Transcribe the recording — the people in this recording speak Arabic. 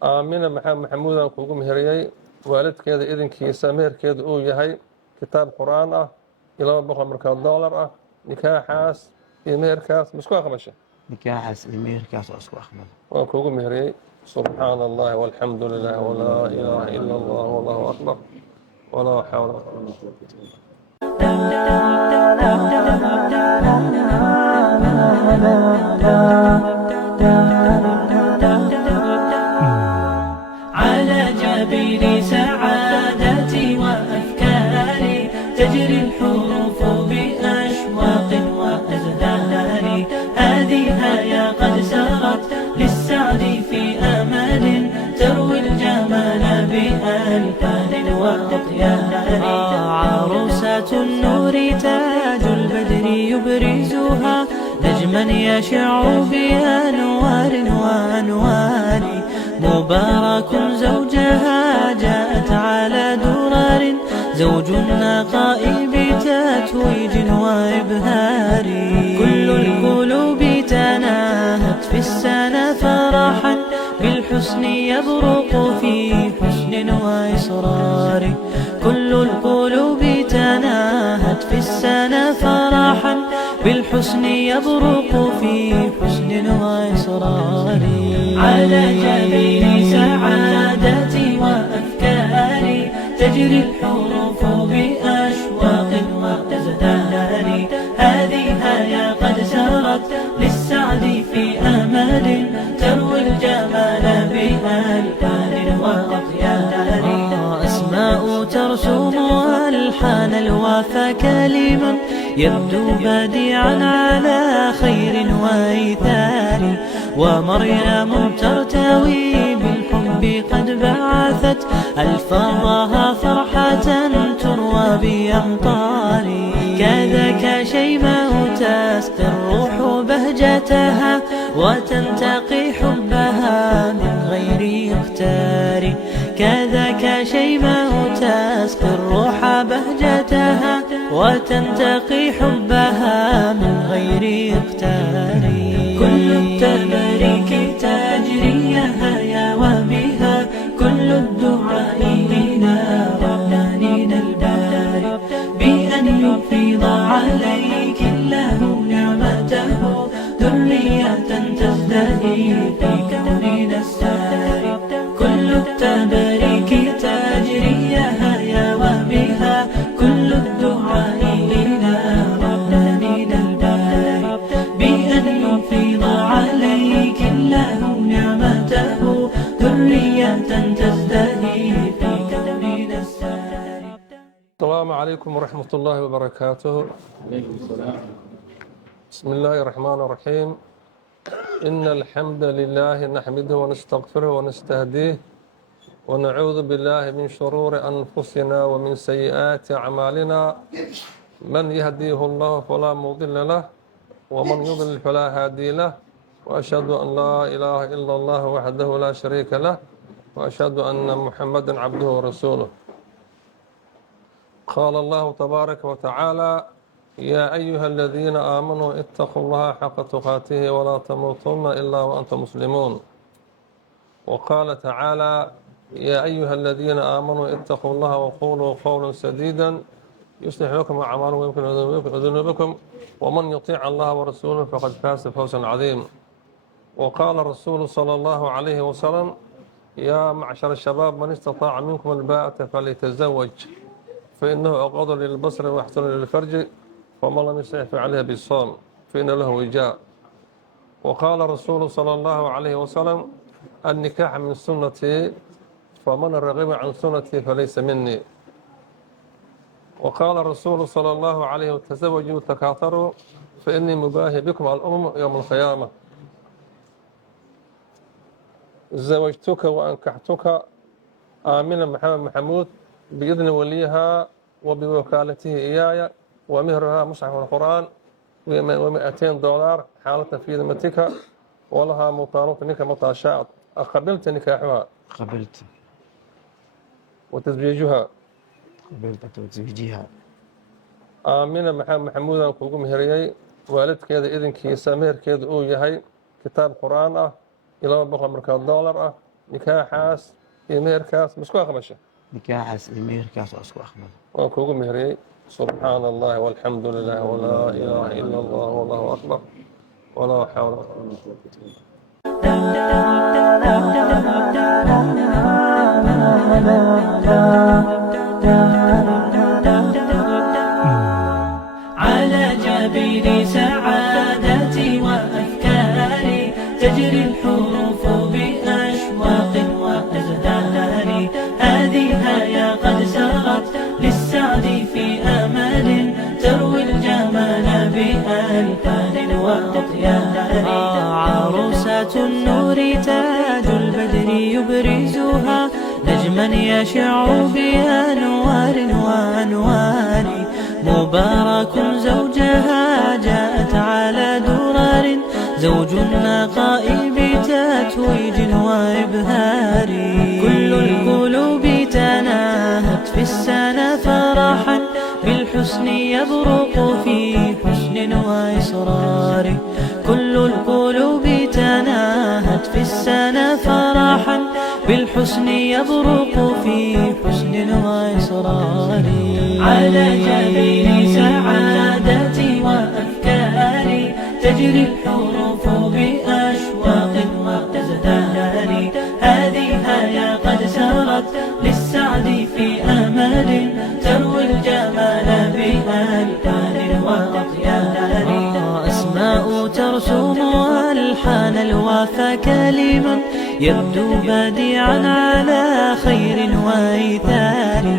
aamina maxamuudaan kuugu meheriyey waalidkeeda idinkiisa meherkeedu uu yahay kitaab qur-aan ah iyo $200 markaa dollar ah nikaaxaas iyo meherkaas ma isku aqbashay nikaaxaas iyo meherkaas oo isku aqbal waan kuugu meheriyey subxaana allahi walxamdu lilah walaa ilaaha ila allah wallahu akbar walaa xawla walaa quwwata على جبين سعادتي وأفكاري تجري الحروف بأشواق وأزهار هذه هيا قد سرت للسعد في أمل تروي الجمال بألفان وأطيار عروسة النور تاج البدر يبرزها نجما يشع بأنوار وأنوار مبارك زوجها جاءت على درر زوج النقاء بتتويج وإبهار كل القلوب تناهت في السنة فرحا بالحسن يبرق في حسن وإصرار كل القلوب تناهت في السنة فرحا بالحسن يبرق في حسن وإصرار على جبين سعادتي وأفكاري تجري الحروف بأشواق وأزهار هذه هيا قد سرت للسعد في أمل تروي الجمال بألفان وأطيار أسماء ترسم ألحان الوفا كلما يبدو بديعا على خير وإيثار ومريم ترتوي بالحب قد بعثت ألفاظها فرحة تروى بأمطار كذاك شيماء تسقي الروح بهجتها وتنتقي حبها من غير اختار كذاك شيماء تسقي الروح بهجتها وتنتقي حبها من غير اختار كل التبارك تجري هيا وبها كل الدعاء إلى ربانين الباري بأن يفيض عليك الله نعمته ذرية تزدهي في كوننا الساري كل التبارك تجري هيا وبها كل الدعاء إلى ربانين الباري بأن يفيض عليك الله نعمته ذرية تزدهي في كوننا الساري السلام عليكم ورحمة الله وبركاته بسم الله الرحمن الرحيم إن الحمد لله نحمده ونستغفره ونستهديه ونعوذ بالله من شرور أنفسنا ومن سيئات أعمالنا من يهديه الله فلا مضل له ومن يضلل فلا هادي له وأشهد أن لا إله إلا الله وحده لا شريك له وأشهد أن محمدا عبده ورسوله قال الله تبارك وتعالى يا أيها الذين آمنوا اتقوا الله حق تقاته ولا تموتن إلا وأنتم مسلمون وقال تعالى يا أيها الذين آمنوا اتقوا الله وقولوا قولا سديدا يصلح لكم أعمالكم ويغفر لكم ذنوبكم ومن يطيع الله ورسوله فقد فاز فوزا عظيما وقال الرسول صلى الله عليه وسلم يا معشر الشباب من استطاع منكم الباءة فليتزوج فإنه أغض للبصر وأحسن للفرج ومن لم يستطع فعليه بالصوم فإن له وجاء وقال الرسول صلى الله عليه وسلم النكاح من سنتي فمن رغب عن سنتي فليس مني وقال الرسول صلى الله عليه وسلم تزوجوا تكاثروا فإني مباهي بكم على الأمم يوم القيامة زوجتك وأنكحتك آمنا محمود بإذن وليها وبوكالته إياي ومهرها مصحف القرآن $200 حالة في ذمتك ولها مطالبة نكاح متى شاءت أقبلت نكاحها قبلت وتزويجها قبلت وتزويجها آمنا محمودان kuugu meheriyey waalidkeeda idinkiisa meherkeedu uu yahay kitaab qur-aan ah iyo $200 markaa dollar ah nikaaxaas iyo meherkaas ma isku aqbasha nikaaxaas iyo meherkaas oo isku aqbala waan kuugu meheriyey subxaana allahi walxamdu lilah walaa ilaaha ila allah wallahu akbar walaa xawla على جبين سعادتي وأفكاري تجري الحروف بأشواق وأزهار هذه يا قد سرت للسعد في أمل تروي الجمال بألفان وأطيار عروسة النور تاج البدر يبرزها نجما يشع بأنوار وأنوار مبارك زوجها جاءت على درر زوج النقاء بتتويج وإبهار كل القلوب تناهت في السنة فرحا بالحسن يبرق في حسن وإصرار كل القلوب تناهت في السنة فرحا بالحسن يبرق في حسن وإصرار على جبين سعادتي وأفكاري تجري الحروف بأشواق وأزهار هذه يا قد سرت للسعد في أمل تروي الجمال بألفان وأطيار أسماء ترسم ألحان الوفا كلما يبدو بديعا على خير وإيثار